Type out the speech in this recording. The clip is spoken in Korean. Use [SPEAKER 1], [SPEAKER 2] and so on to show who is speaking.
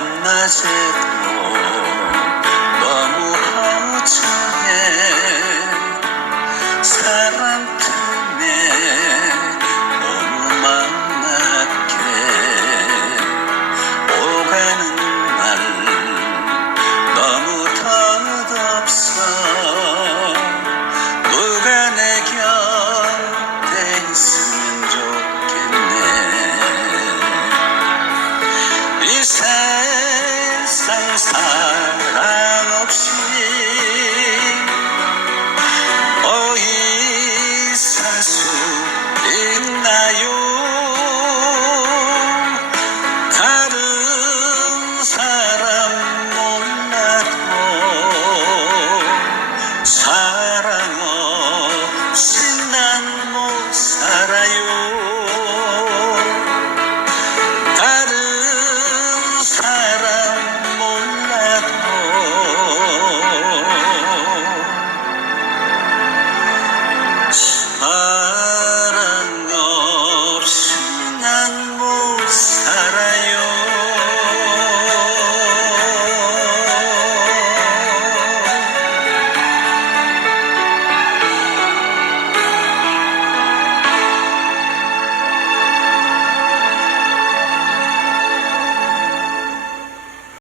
[SPEAKER 1] 한 맛에도 너무 허전해. 사랑 знаю. 살아요.